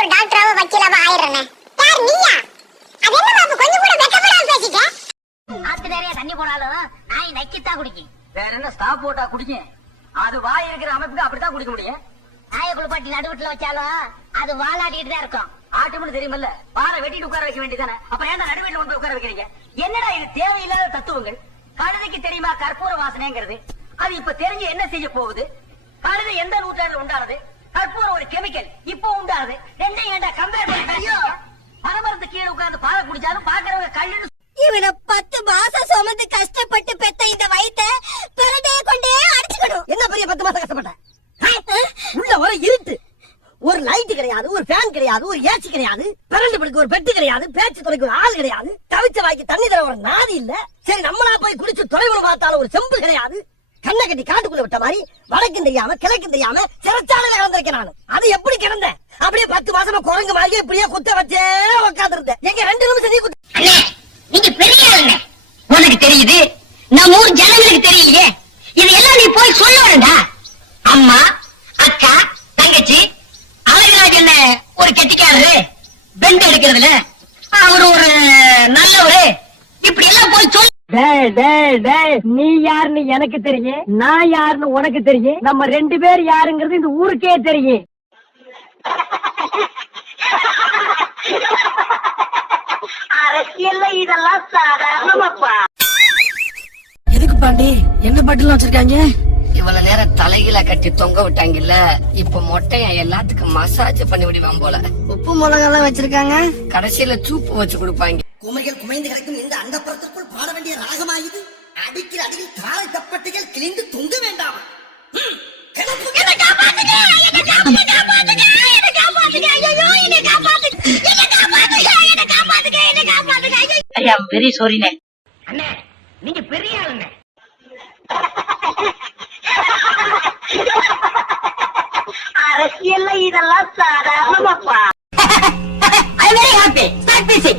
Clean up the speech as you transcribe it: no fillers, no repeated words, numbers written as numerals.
ஒரு டாக்டராவோ வக்கீலாவோ ஆயிரனே. யார் நீயா? அது என்ன பாப்பு கொஞ்சம் கூட வெக்கப்படாம பேசிட்ட? ஆத்து நிறைய தண்ணி போனாலும் நாய் நக்கித்தான் குடிக்கும். வேற என்ன ஸ்டாப் போட்டா குடிக்கும்? அது வாய் இருக்கிற அமைப்புக்கு அப்படித்தான் குடிக்க முடியும். நாயை குளிப்பாட்டி நடுவுல வச்சாலும் அது வாலாடிட்டு தான் இருக்கும். ஆட்டும்னு தெரியுமல்ல, பாலை வெட்டிட்டு உட்கார வைக்க வேண்டியதானே. அப்புறம் ஏன் நடுவேல கொண்டு உட்கார வைக்கிறீங்க? என்னடா இது தேவையில்லாத தத்துவங்கள்? கழுதைக்கு தெரியுமா கற்பூர வாசனைங்கிறது? அது இப்ப தெரிஞ்சு என்ன செய்ய போகுது? கழுதை எந்த நூற்றாண்டுல உண்டானது? கற்பூரம் ஒரு கெமிக்கல், இப்போ உண்டானது. ரெண்டையும் ஏண்டா கம்பேர் பண்ணி பரமரத்து கீழே உட்கார்ந்து பாலை குடிச்சாலும் பாக்குறவங்க கல்லுன்னு. இவனை 10 மாசம் சுமந்து கஷ்டப்பட்டு பெத்த இந்த வயித்தை பிறந்தைய கொண்டே அடிச்சுக்கணும். என்ன பெரிய 10 மாசம் கஷ்டப்பட்டேன்? உள்ள வர இருட்டு, ஒரு லைட் கிடையாது, ஒரு ஃபேன் கிடையாது, ஒரு ஏசி கிடையாது, பிறண்டு படுக்க ஒரு பெட்டு கிடையாது, பேச்சு துறைக்கு ஒரு ஆள் கிடையாது, தவிச்ச வாய்க்கு தண்ணி தர ஒரு நாதி இல்ல. சரி நம்மளா போய் குடிச்சு தொலைவுல பார்த்தாலும் ஒரு செம்பு கிடையாது. கண்ணை கட்டி காட்டுக்குள்ள விட்ட மாதிரி வடக்கும் தெரியாம கிழக்கும் தெரியாம சிறைச்சாலையில கிடந்திருக்கேன் நான். அது எப்படி கிடந்தேன்? அப்படியே 10 மாசமா குரங்கு மாதிரி இப்படியே குத்த வச்சே உட்கார்ந்து இருந்தேன். எங்க 2 நிமிஷம் நீ குத்த. அண்ணே நீங்க பெரிய ஆளுங்க, உனக்கு தெரியுது, நம்ம ஊர் ஜனங்களுக்கு தெரியலையே. இதெல்லாம் நீ போய் சொல்ல வேண்டா. அம்மா அக்கா தங்கச்சி அழகராஜ் என்ன ஒரு கெட்டிக்காரரு, பெண்ட் எடுக்கிறதுல அவரு ஒரு நல்லவரு, இப்படி எல்லாம் போய் சொல்லு. நீ யாருன்னு எனக்கு தெரியும், நான் யாருன்னு உனக்கு தெரியும், நம்ம 2 பேர் யாருங்கிறது இந்த ஊருக்கே தெரியும். அரசியல்ல இதெல்லாம் சாதாரணமாப்பா. எதுக்கு பாண்டி என்ன பட்டுல வச்சிருக்காங்க? இவ்வளவு நேரம் தலையில கட்டி தொங்க விட்டாங்கல்ல, இப்ப மொட்டையா எல்லாத்துக்கும் மசாஜ் பண்ணி விடுவான் போல. உப்பு மிளகாலாம் வச்சிருக்காங்க, கடைசியில சூப்பு வச்சு கொடுப்பாங்க. குமைகள் குமைந்து கிடக்கும் இந்த அந்த புறத்துக்குள் பாட வேண்டிய ராகமாயுது. அடிக்கிற அடியில் காலை தப்பட்டைகள் கிழிந்து தொங்க வேண்டாம். வெரி சாரிண்ணே. அண்ணே நீங்க பெரிய ஆளுண்ணே. அரசியல்ல இதெல்லாம் சாதாரணமாப்பா. I'm very happy. Start music.